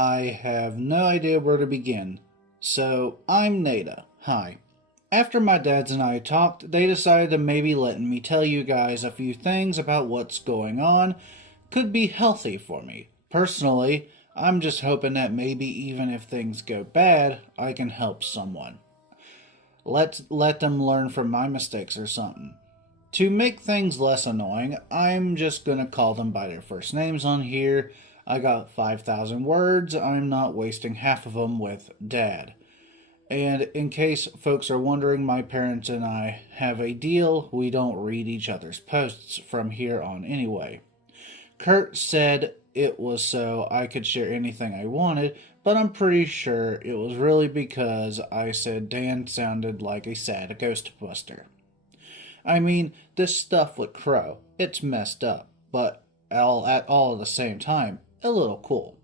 I have no idea where to begin. So, I'm Nada. Hi. After my dads and I talked, they decided to maybe letting me tell you guys a few things about what's going on could be healthy for me. Personally, I'm just hoping that maybe even if things go bad, I can help someone. Let's let them learn from my mistakes or something. To make things less annoying, I'm just gonna call them by their first names on here. I got 5,000 words, I'm not wasting half of them with Dad. And in case folks are wondering, my parents and I have a deal. We don't read each other's posts from here on anyway. Kurt said it was so I could share anything I wanted, but I'm pretty sure it was really because I said Dan sounded like a sad ghostbuster. I mean, this stuff with Crow, it's messed up, but all at the same time, a little cool.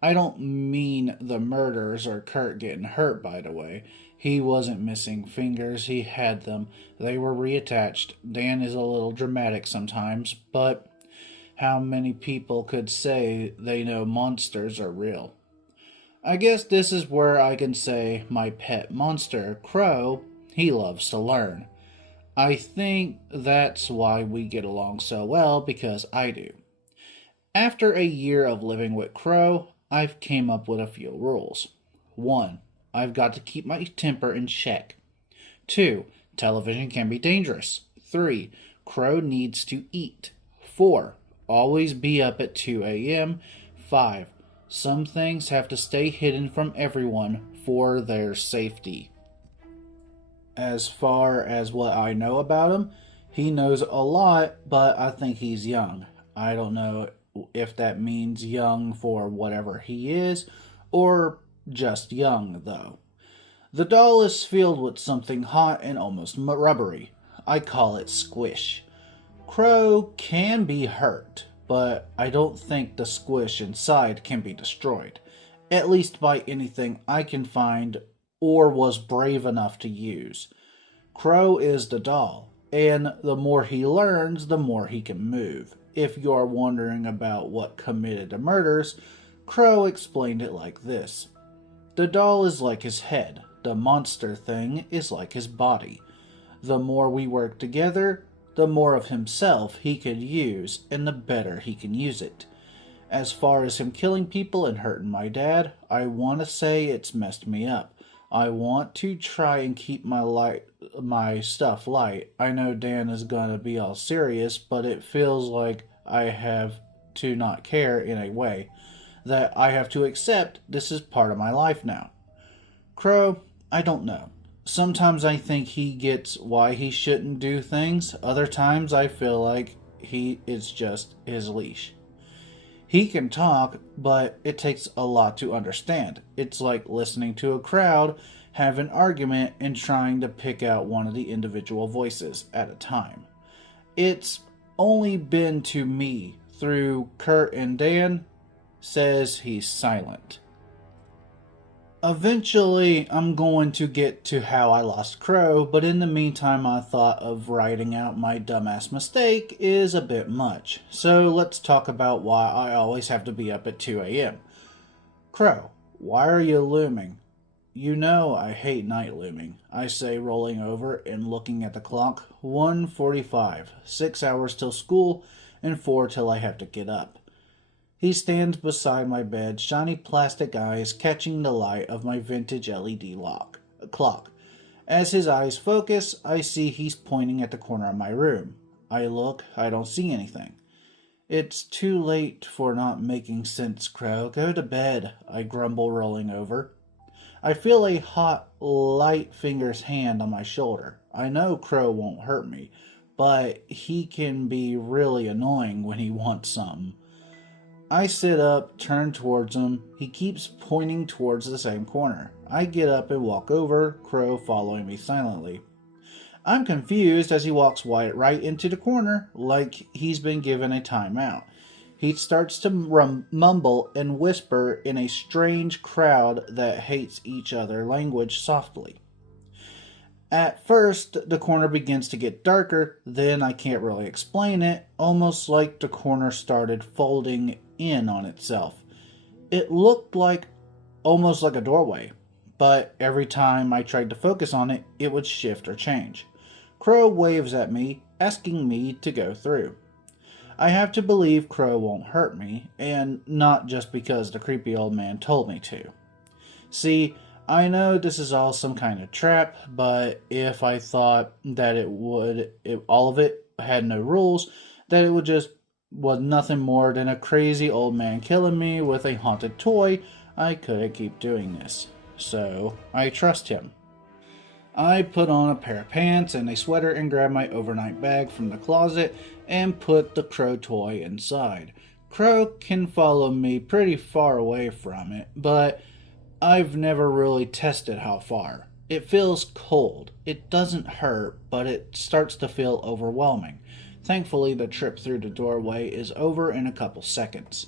I don't mean the murders or Kurt getting hurt, by the way. He wasn't missing fingers, he had them. They were reattached. Dan is a little dramatic sometimes, but how many people could say they know monsters are real? I guess this is where I can say my pet monster, Crow, he loves to learn. I think that's why we get along so well, because I do. After a year of living with Crow, I've came up with a few rules. 1. I've got to keep my temper in check. 2. Television can be dangerous. 3. Crow needs to eat. 4. Always be up at 2 a.m. 5. Some things have to stay hidden from everyone for their safety. As far as what I know about him, he knows a lot, but I think he's young. I don't know if that means young for whatever he is, or just young, though. The doll is filled with something hot and almost rubbery. I call it squish. Crow can be hurt, but I don't think the squish inside can be destroyed, at least by anything I can find or was brave enough to use. Crow is the doll, and the more he learns, the more he can move. If you're wondering about what committed the murders, Crow explained it like this. The doll is like his head. The monster thing is like his body. The more we work together, the more of himself he could use, and the better he can use it. As far as him killing people and hurting my dad, I want to say it's messed me up. I want to try and keep my stuff light. I know Dan is gonna be all serious, but it feels like I have to not care in a way. That I have to accept this is part of my life now. Crow, I don't know. Sometimes I think he gets why he shouldn't do things. Other times I feel like it's just his leash. He can talk, but it takes a lot to understand. It's like listening to a crowd have an argument and trying to pick out one of the individual voices at a time. It's only been to me through Kurt and Dan says he's silent. Eventually, I'm going to get to how I lost Crow, but in the meantime, I thought of writing out my dumbass mistake is a bit much. So let's talk about why I always have to be up at 2 a.m. Crow, why are you looming? You know I hate night looming, I say, rolling over and looking at the clock. 1:45, 6 hours till school, and 4 till I have to get up. He stands beside my bed, shiny plastic eyes catching the light of my vintage LED clock. As his eyes focus, I see he's pointing at the corner of my room. I look, I don't see anything. It's too late for not making sense, Crow. Go to bed, I grumble, rolling over. I feel a hot, light finger's hand on my shoulder. I know Crow won't hurt me, but he can be really annoying when he wants something. I sit up, turn towards him. He keeps pointing towards the same corner. I get up and walk over, Crow following me silently. I'm confused as he walks right into the corner, like he's been given a timeout. He starts to mumble and whisper in a strange crowd that hates each other language softly. At first, the corner begins to get darker, then I can't really explain it, almost like the corner started folding in on itself. It looked like almost like a doorway, but every time I tried to focus on it, it would shift or change. Crow waves at me, asking me to go through. I have to believe Crow won't hurt me, and not just because the creepy old man told me to. See, I know this is all some kind of trap, but if I thought that all of it had no rules, that it would just was nothing more than a crazy old man killing me with a haunted toy, I couldn't keep doing this. So I trust him. I put on a pair of pants and a sweater and grabbed my overnight bag from the closet and put the Crow toy inside. Crow can follow me pretty far away from it, but I've never really tested how far. It feels cold. It doesn't hurt, but it starts to feel overwhelming. Thankfully, the trip through the doorway is over in a couple seconds.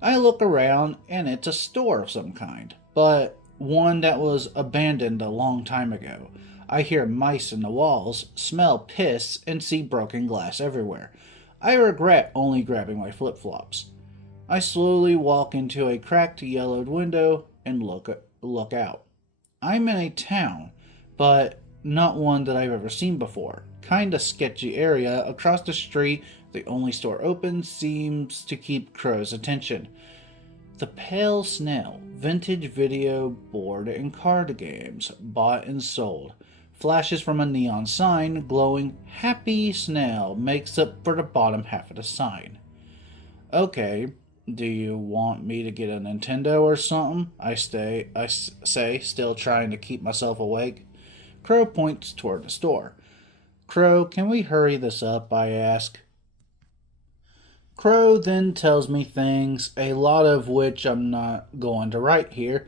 I look around and it's a store of some kind, but one that was abandoned a long time ago. I hear mice in the walls, smell piss, and see broken glass everywhere. I regret only grabbing my flip-flops. I slowly walk into a cracked yellowed window and look out. I'm in a town, but not one that I've ever seen before. Kinda sketchy area. Across the street, the only store open seems to keep Crow's attention. The Pale Snail, vintage video board and card games, bought and sold. Flashes from a neon sign glowing Happy Snail makes up for the bottom half of the sign. Okay, do you want me to get a Nintendo or something? I say, still trying to keep myself awake. Crow points toward the store. Crow, can we hurry this up? I ask. Crow then tells me things, a lot of which I'm not going to write here.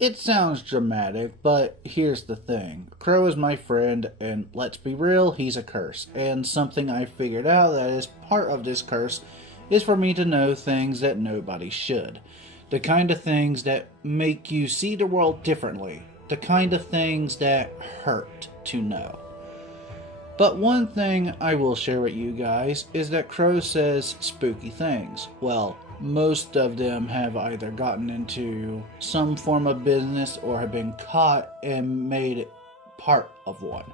It sounds dramatic, but here's the thing. Crow is my friend, and let's be real, he's a curse. And something I figured out that is part of this curse is for me to know things that nobody should. The kind of things that make you see the world differently. The kind of things that hurt to know. But one thing I will share with you guys is that Crow says spooky things. Well, most of them have either gotten into some form of business or have been caught and made it part of one.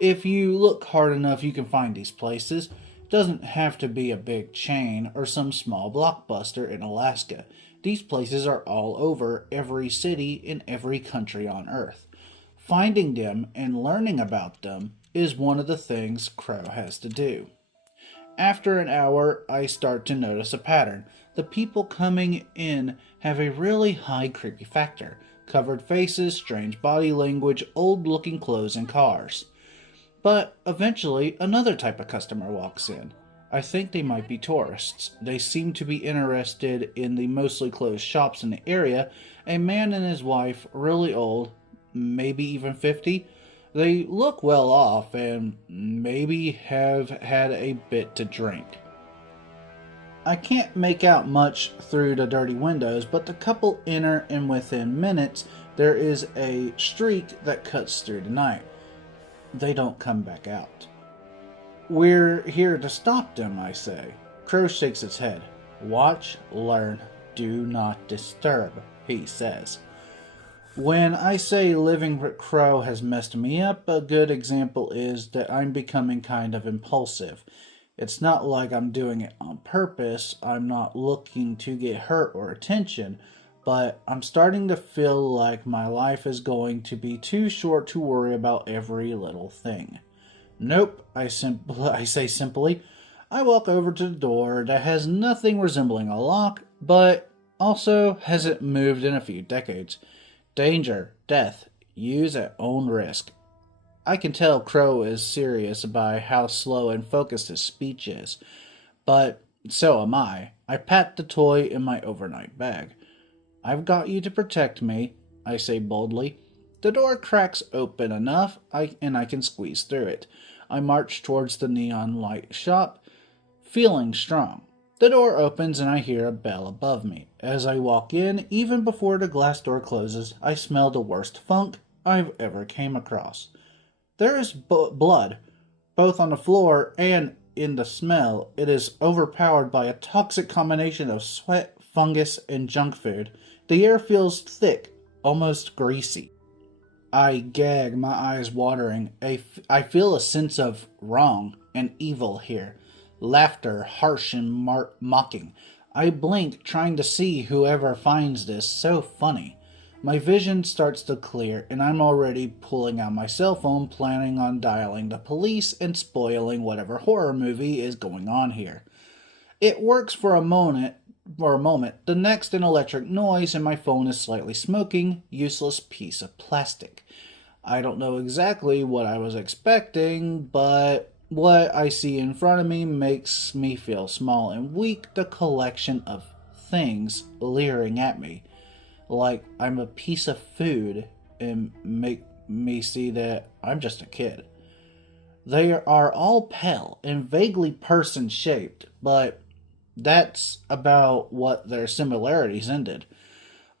If you look hard enough, you can find these places. It doesn't have to be a big chain or some small blockbuster in Alaska. These places are all over every city in every country on Earth. Finding them and learning about them is one of the things Crow has to do. After an hour, I start to notice a pattern. The people coming in have a really high creepy factor. Covered faces, strange body language, old-looking clothes and cars. But eventually, another type of customer walks in. I think they might be tourists. They seem to be interested in the mostly closed shops in the area. A man and his wife, really old, maybe even 50. They look well off and maybe have had a bit to drink. I can't make out much through the dirty windows, but the couple enter and within minutes there is a streak that cuts through the night. They don't come back out. We're here to stop them, I say. Crow shakes its head. Watch, learn, do not disturb, he says. When I say living with Crow has messed me up, a good example is that I'm becoming kind of impulsive. It's not like I'm doing it on purpose. I'm not looking to get hurt or attention, but I'm starting to feel like my life is going to be too short to worry about every little thing. Nope, I say simply. I walk over to the door that has nothing resembling a lock, but also hasn't moved in a few decades. Danger, death, use at own risk. I can tell Crow is serious by how slow and focused his speech is, but so am I. I pat the toy in my overnight bag. I've got you to protect me, I say boldly. The door cracks open enough, and I can squeeze through it. I march towards the neon light shop, feeling strong. The door opens and I hear a bell above me. As I walk in, even before the glass door closes, I smell the worst funk I've ever came across. There is blood, both on the floor and in the smell. It is overpowered by a toxic combination of sweat, fungus, and junk food. The air feels thick, almost greasy. I gag, my eyes watering. I feel a sense of wrong and evil here. Laughter, harsh and mocking. I blink, trying to see whoever finds this so funny. My vision starts to clear, and I'm already pulling out my cell phone, planning on dialing the police and spoiling whatever horror movie is going on here. It works for a moment. The next, an electric noise, and my phone is slightly smoking, useless piece of plastic. I don't know exactly what I was expecting, but what I see in front of me makes me feel small and weak. The collection of things leering at me, like I'm a piece of food, and make me see that I'm just a kid. They are all pale and vaguely person-shaped, but that's about what their similarities ended.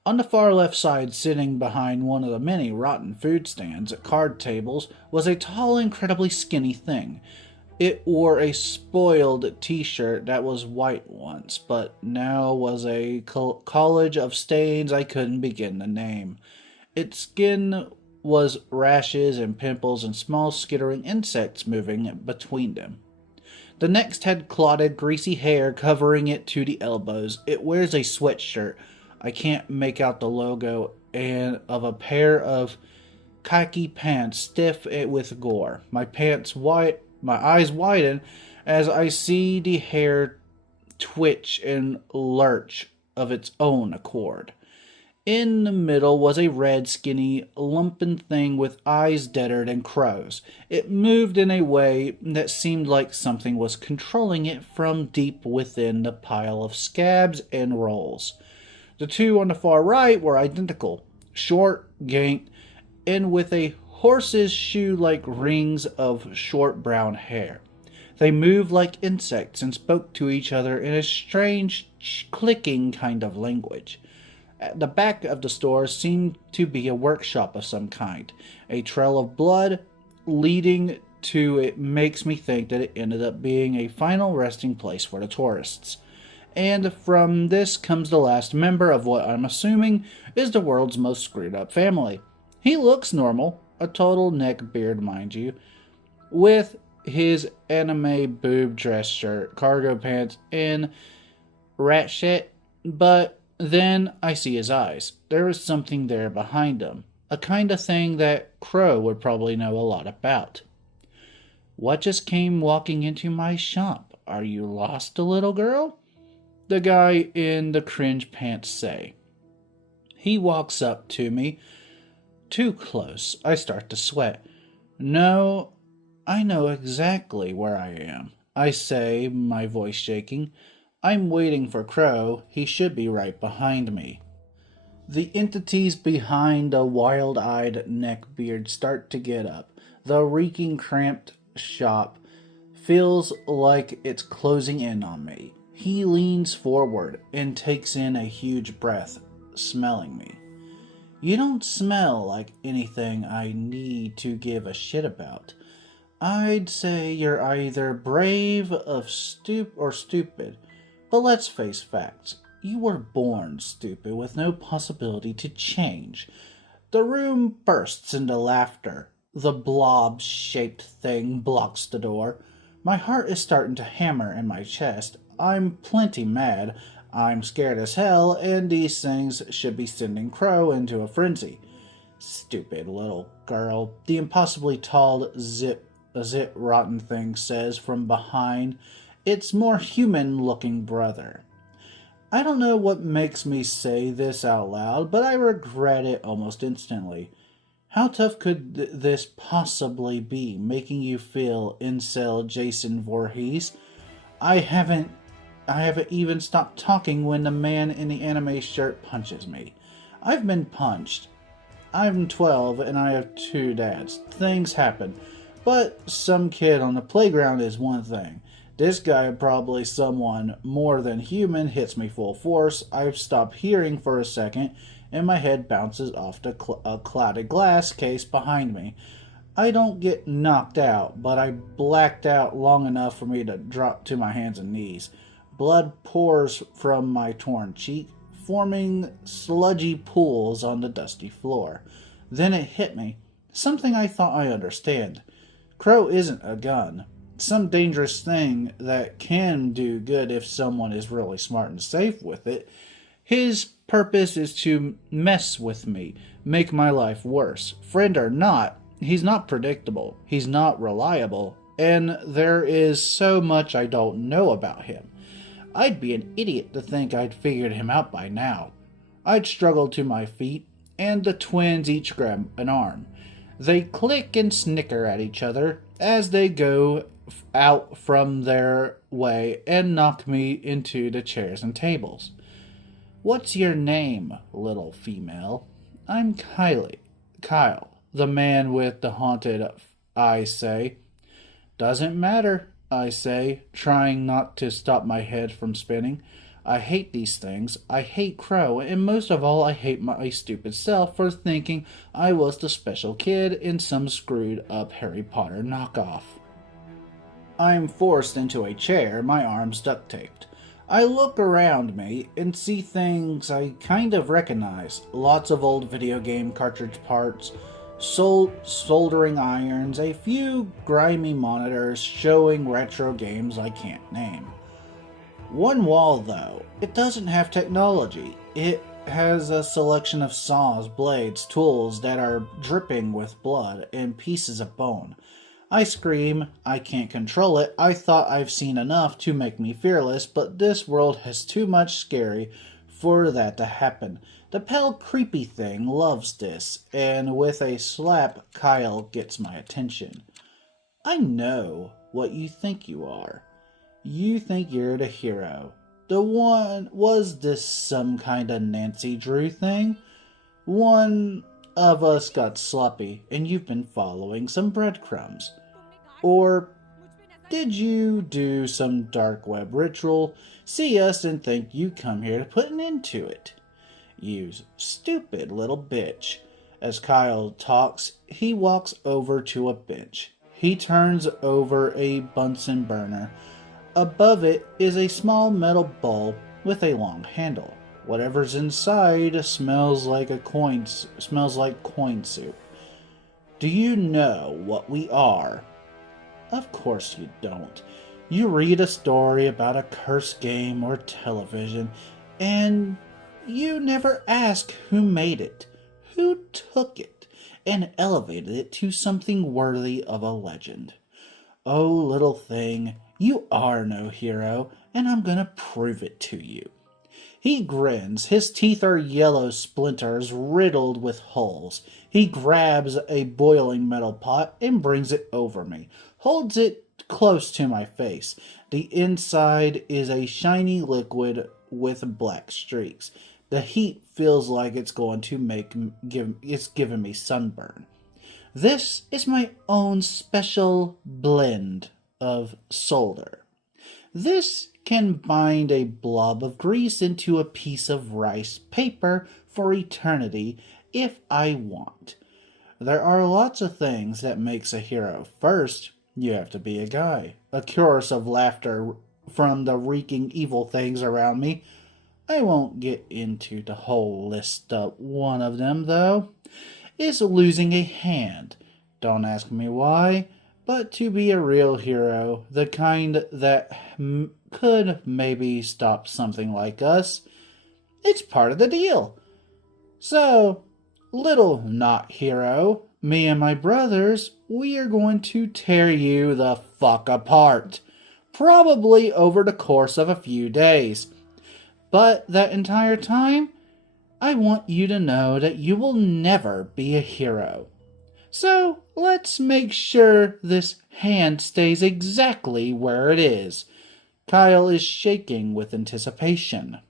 On the far left side, sitting behind one of the many rotten food stands at card tables, was a tall, incredibly skinny thing. It wore a spoiled t-shirt that was white once, but now was a college of stains I couldn't begin to name. Its skin was rashes and pimples and small skittering insects moving between them. The next had clotted, greasy hair covering it to the elbows. It wears a sweatshirt. I can't make out the logo, and of a pair of khaki pants stiff with gore. My eyes widen as I see the hair twitch and lurch of its own accord. In the middle was a red, skinny, lumpen thing with eyes deader than crows. It moved in a way that seemed like something was controlling it from deep within the pile of scabs and rolls. The two on the far right were identical, short, gaunt, and with a horse's shoe-like rings of short brown hair. They moved like insects and spoke to each other in a strange, clicking kind of language. At the back of the store seemed to be a workshop of some kind. A trail of blood leading to it makes me think that it ended up being a final resting place for the tourists. And from this comes the last member of what I'm assuming is the world's most screwed up family. He looks normal, a total neck beard, mind you, with his anime boob dress shirt, cargo pants, and rat shit, but then I see his eyes. There is something there behind them, a kind of thing that Crow would probably know a lot about. What just came walking into my shop? Are you lost, little girl? The guy in the cringe pants say. He walks up to me, too close. I start to sweat. No, I know exactly where I am, I say, my voice shaking. I'm waiting for Crow. He should be right behind me. The entities behind the wild-eyed neckbeard start to get up. The reeking, cramped shop feels like it's closing in on me. He leans forward and takes in a huge breath, smelling me. You don't smell like anything I need to give a shit about. I'd say you're either brave or stupid. But let's face facts. You were born stupid with no possibility to change. The room bursts into laughter. The blob-shaped thing blocks the door. My heart is starting to hammer in my chest. I'm plenty mad. I'm scared as hell, and these things should be sending Crow into a frenzy. Stupid little girl, the impossibly tall zit rotten thing says from behind its more human-looking brother. I don't know what makes me say this out loud, but I regret it almost instantly. How tough could this possibly be, making you feel incel Jason Voorhees? I haven't even stopped talking when the man in the anime shirt punches me. I've been punched. I'm 12 and I have 2 dads. Things happen. But some kid on the playground is one thing. This guy, probably someone more than human, hits me full force. I've stopped hearing for a second, and my head bounces off the clouded glass case behind me. I don't get knocked out, but I blacked out long enough for me to drop to my hands and knees. Blood pours from my torn cheek, forming sludgy pools on the dusty floor. Then it hit me. Something I thought I understand. Crow isn't a gun. Some dangerous thing that can do good if someone is really smart and safe with it. His purpose is to mess with me, make my life worse. Friend or not, he's not predictable, he's not reliable, and there is so much I don't know about him. I'd be an idiot to think I'd figured him out by now. I'd struggled to my feet, and the twins each grab an arm. They click and snicker at each other as they go out from their way and knock me into the chairs and tables. What's your name, little female? I'm Kyle, the man with the haunted eyes say. Doesn't matter, I say, trying not to stop my head from spinning. I hate these things. I hate Crow, and most of all I hate my stupid self for thinking I was the special kid in some screwed up Harry Potter knockoff. I'm forced into a chair, my arms duct taped. I look around me and see things I kind of recognize. Lots of old video game cartridge parts, soldering irons, a few grimy monitors showing retro games I can't name. One wall, though, it doesn't have technology. It has a selection of saws, blades, tools that are dripping with blood and pieces of bone. I scream. I can't control it. I thought I've seen enough to make me fearless, but this world has too much scary for that to happen. The pale creepy thing loves this, and with a slap, Kyle gets my attention. I know what you think you are. You think you're the hero. The one, was this some kind of Nancy Drew thing? One of us got sloppy, and you've been following some breadcrumbs. Or did you do some dark web ritual, see us and think you come here to put an end to it? You stupid little bitch. As Kyle talks, he walks over to a bench. He turns over a Bunsen burner. Above it is a small metal bulb with a long handle. Whatever's inside smells like coin soup. Do you know what we are? Of course you don't. You read a story about a cursed game or television, and you never ask who made it, who took it, and elevated it to something worthy of a legend. Oh, little thing, you are no hero, and I'm gonna prove it to you. He grins. His teeth are yellow splinters riddled with holes. He grabs a boiling metal pot and brings it over me, holds it close to my face. The inside is a shiny liquid with black streaks. The heat feels like it's going to it's giving me sunburn. This is my own special blend of solder. This can bind a blob of grease into a piece of rice paper for eternity if I want. There are lots of things that makes a hero. First, you have to be a guy. A chorus of laughter from the reeking evil things around me. I won't get into the whole list. One of them, though, is losing a hand. Don't ask me why, but to be a real hero, the kind that could maybe stop something like us, it's part of the deal. So, little not hero, me and my brothers, we are going to tear you the fuck apart. Probably over the course of a few days. But that entire time, I want you to know that you will never be a hero. So, let's make sure this hand stays exactly where it is. Kyle is shaking with anticipation.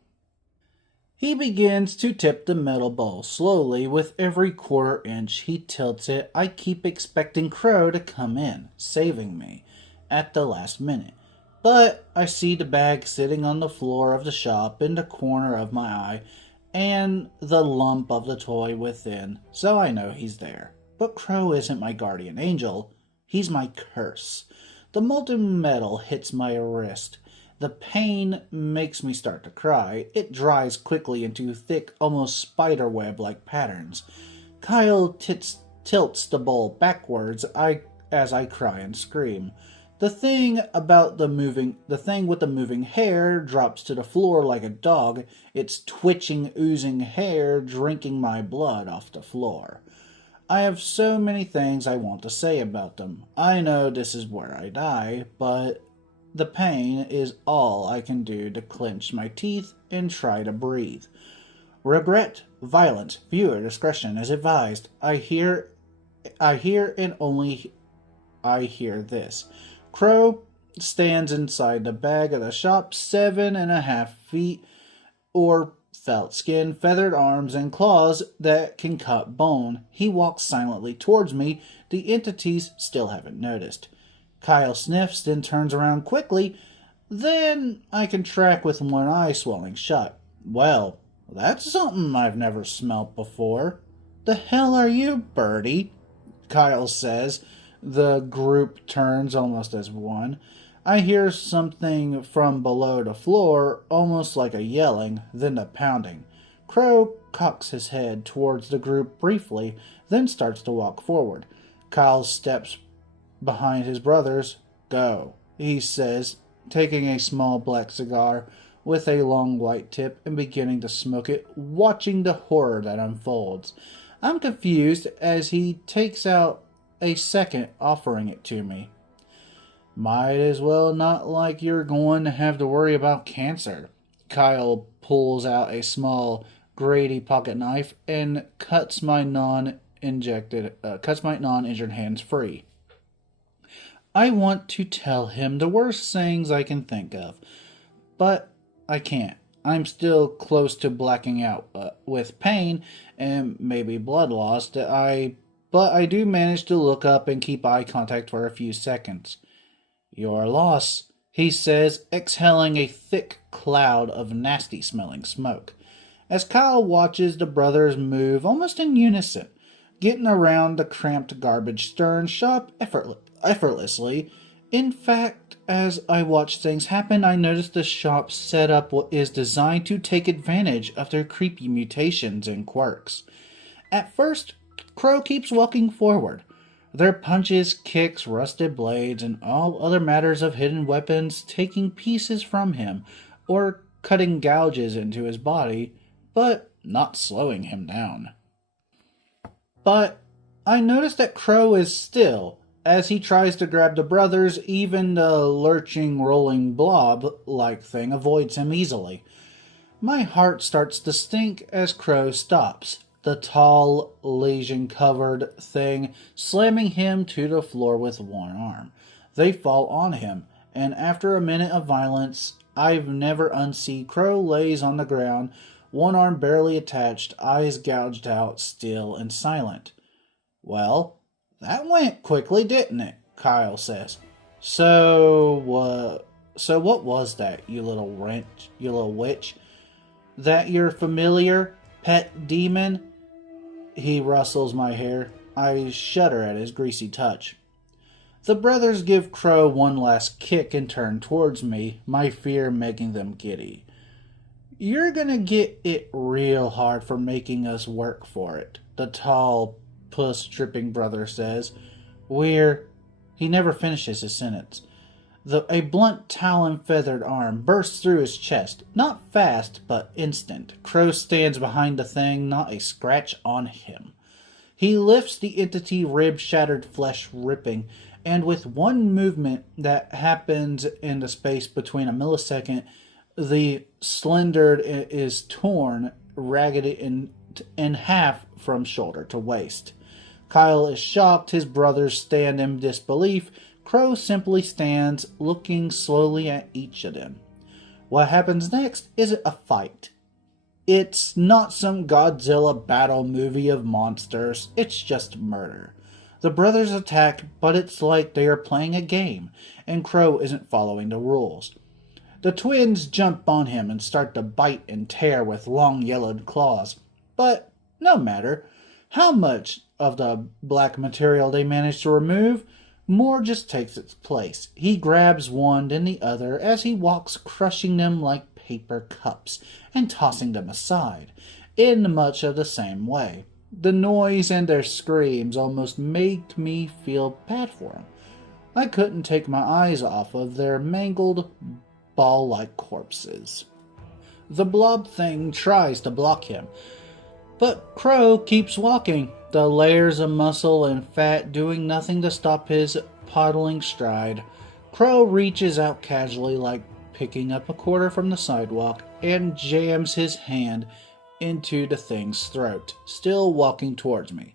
He begins to tip the metal bowl slowly. With every quarter inch he tilts it, I keep expecting Crow to come in, saving me, at the last minute. But I see the bag sitting on the floor of the shop in the corner of my eye, and the lump of the toy within, so I know he's there. But Crow isn't my guardian angel, he's my curse. The molten metal hits my wrist. The pain makes me start to cry. It dries quickly into thick, almost spiderweb-like patterns. Kyle tilts the bowl backwards as I cry and scream. The thing with the moving hair drops to the floor like a dog, its twitching, oozing hair drinking my blood off the floor. I have so many things I want to say about them. I know this is where I die, but the pain is all I can do to clench my teeth and try to breathe. Regret, violence, viewer discretion is advised. I hear and only I hear this. Crow stands inside the bag of the shop, 7.5 feet, or felt skin, feathered arms, and claws that can cut bone. He walks silently towards me. The entities still haven't noticed. Kyle sniffs, then turns around quickly. Then I can track with one eye swelling shut. Well, that's something I've never smelt before. The hell are you, Birdie? Kyle says. The group turns almost as one. I hear something from below the floor, almost like a yelling, then a pounding. Crow cocks his head towards the group briefly, then starts to walk forward. Kyle steps behind his brothers. Go, he says, taking a small black cigar with a long white tip and beginning to smoke it, watching the horror that unfolds. I'm confused as he takes out a second, offering it to me. Might as well not like you're going to have to worry about cancer. Kyle pulls out a small Grady pocket knife and cuts my non-injured hands free. I want to tell him the worst things I can think of, but I can't. I'm still close to blacking out with pain and maybe blood loss but I do manage to look up and keep eye contact for a few seconds. Your loss, he says, exhaling a thick cloud of nasty-smelling smoke. As Kyle watches the brothers move almost in unison, getting around the cramped garbage stern shop effortlessly. In fact, as I watch things happen, I notice the shop's setup is designed to take advantage of their creepy mutations and quirks. At first, Crow keeps walking forward. Their punches, kicks, rusted blades, and all other matters of hidden weapons taking pieces from him or cutting gouges into his body, but not slowing him down. But I notice that Crow is still, as he tries to grab the brothers. Even the lurching, rolling blob-like thing avoids him easily. My heart starts to stink as Crow stops, the tall, lesion-covered thing slamming him to the floor with one arm. They fall on him, and after a minute of violence I've never unseen, Crow lays on the ground, one arm barely attached, eyes gouged out, still and silent. Well, that went quickly, didn't it? Kyle says. So what was that, you little witch? That your familiar pet demon? He rustles my hair. I shudder at his greasy touch. The brothers give Crow one last kick and turn towards me, my fear making them giddy. You're gonna get it real hard for making us work for it, the tall, puss-dripping brother says. He never finishes his sentence. A blunt talon-feathered arm bursts through his chest. Not fast, but instant. Crow stands behind the thing, not a scratch on him. He lifts the entity, rib-shattered flesh ripping, and with one movement that happens in the space between a millisecond, the slender is torn, ragged in half from shoulder to waist. Kyle is shocked. His brothers stand in disbelief. Crow simply stands, looking slowly at each of them. What happens next isn't a fight. It's not some Godzilla battle movie of monsters. It's just murder. The brothers attack, but it's like they are playing a game, and Crow isn't following the rules. The twins jump on him and start to bite and tear with long yellowed claws. But no matter how much of the black material they manage to remove, More just takes its place. He grabs one and the other as he walks, crushing them like paper cups and tossing them aside, in much of the same way. The noise and their screams almost made me feel bad for him. I couldn't take my eyes off of their mangled, ball-like corpses. The blob thing tries to block him, but Crow keeps walking, the layers of muscle and fat doing nothing to stop his toddling stride. Crow reaches out casually, like picking up a quarter from the sidewalk, and jams his hand into the thing's throat, still walking towards me.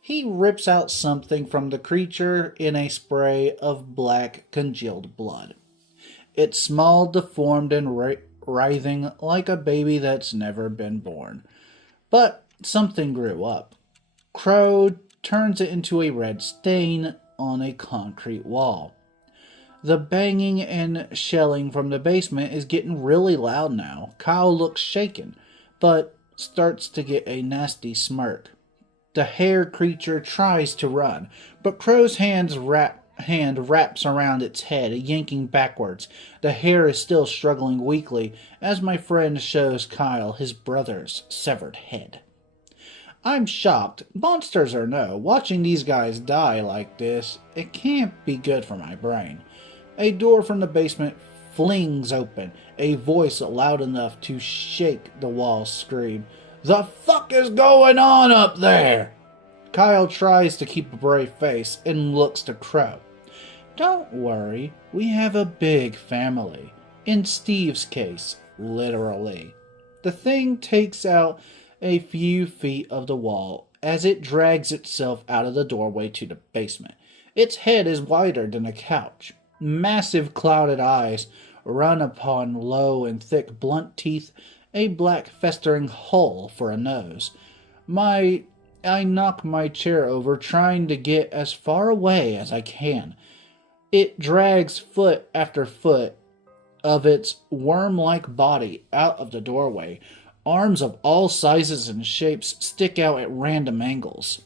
He rips out something from the creature in a spray of black, congealed blood. It's small, deformed, and writhing like a baby that's never been born. But something grew up. Crow turns it into a red stain on a concrete wall. The banging and shelling from the basement is getting really loud now. Kyle looks shaken, but starts to get a nasty smirk. The hair creature tries to run, but Crow's hand wraps around its head, yanking backwards. The hair is still struggling weakly as my friend shows Kyle his brother's severed head. I'm shocked, monsters or no, watching these guys die like this, it can't be good for my brain. A door from the basement flings open, a voice loud enough to shake the walls scream, "The fuck is going on up there?" Kyle tries to keep a brave face and looks to Crow. Don't worry, we have a big family. In Steve's case, literally. The thing takes out a few feet of the wall as it drags itself out of the doorway to the basement. Its head is wider than a couch. Massive clouded eyes run upon low and thick blunt teeth, a black festering hole for a nose. I knock my chair over, trying to get as far away as I can. It drags foot after foot of its worm-like body out of the doorway. Arms of all sizes and shapes stick out at random angles.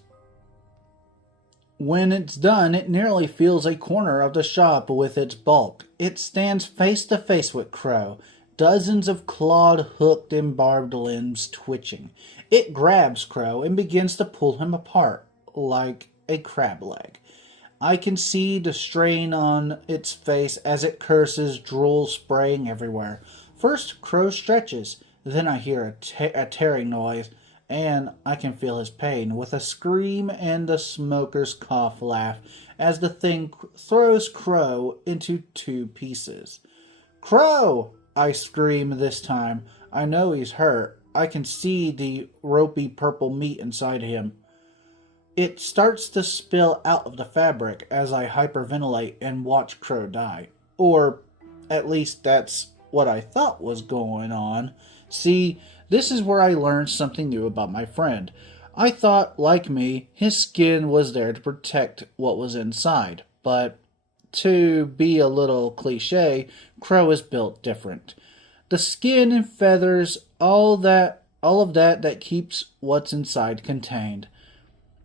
When it's done, it nearly fills a corner of the shop with its bulk. It stands face to face with Crow, dozens of clawed, hooked, and barbed limbs twitching. It grabs Crow and begins to pull him apart like a crab leg. I can see the strain on its face as it curses, drool spraying everywhere. First, Crow stretches. Then I hear a tearing noise, and I can feel his pain, with a scream and the smoker's cough laugh as the thing throws Crow into two pieces. "Crow!" I scream this time. I know he's hurt. I can see the ropey purple meat inside him. It starts to spill out of the fabric as I hyperventilate and watch Crow die. Or, at least that's what I thought was going on. See, this is where I learned something new about my friend. I thought, like me, his skin was there to protect what was inside. But, to be a little cliche, Crow is built different. The skin and feathers, all of that keeps what's inside contained.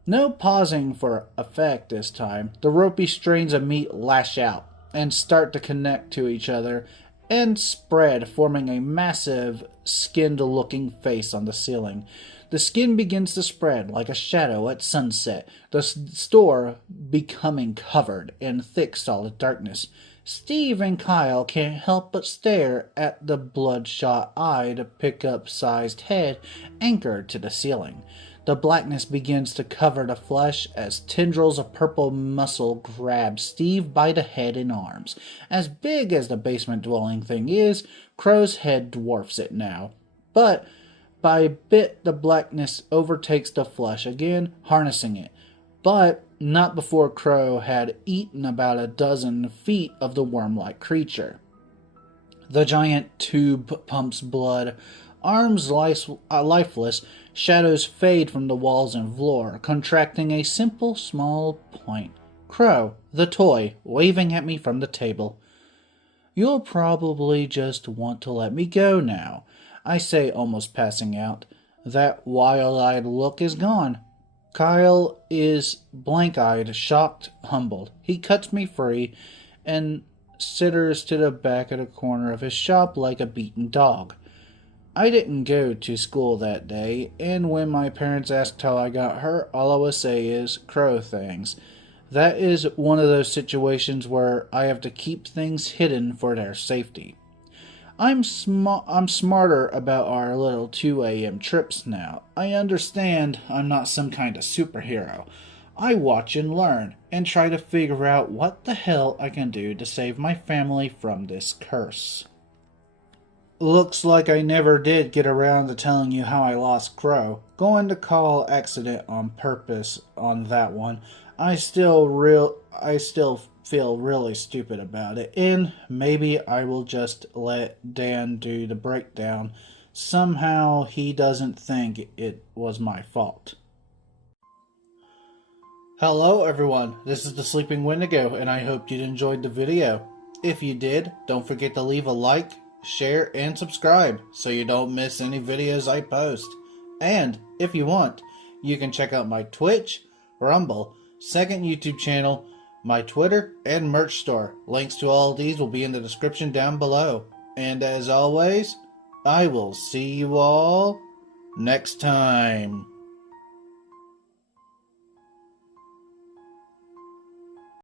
No pausing for effect this time. The ropey strains of meat lash out and start to connect to each other and spread, forming a massive, skinned-looking face on the ceiling. The skin begins to spread like a shadow at sunset, the store becoming covered in thick, solid darkness. Steve and Kyle can't help but stare at the bloodshot-eyed, pickup-sized head anchored to the ceiling. The blackness begins to cover the flesh as tendrils of purple muscle grab Steve by the head and arms. As big as the basement-dwelling thing is, Crow's head dwarfs it now. But by a bit the blackness overtakes the flesh again, harnessing it. But not before Crow had eaten about a dozen feet of the worm-like creature. The giant tube pumps blood. Arms lifeless, shadows fade from the walls and floor, contracting a simple small point. Crow, the toy, waving at me from the table. "You'll probably just want to let me go now," I say, almost passing out. That wild-eyed look is gone. Kyle is blank-eyed, shocked, humbled. He cuts me free and sitters to the back of the corner of his shop like a beaten dog. I didn't go to school that day, and when my parents asked how I got hurt, all I would say is crow things. That is one of those situations where I have to keep things hidden for their safety. I'm smarter about our little 2 a.m. trips now. I understand I'm not some kind of superhero. I watch and learn and try to figure out what the hell I can do to save my family from this curse. Looks like I never did get around to telling you how I lost Crow. Going to call accident on purpose on that one. I still feel really stupid about it, and maybe I will just let Dan do the breakdown. Somehow he doesn't think it was my fault. Hello everyone, this is the Sleeping Wendigo, and I hope you enjoyed the video. If you did, don't forget to leave a like, share, and subscribe so you don't miss any videos I post. And if you want, you can check out my Twitch, Rumble, second YouTube channel, my Twitter, and merch store. Links to all these will be in the description down below. And as always, I will see you all next time.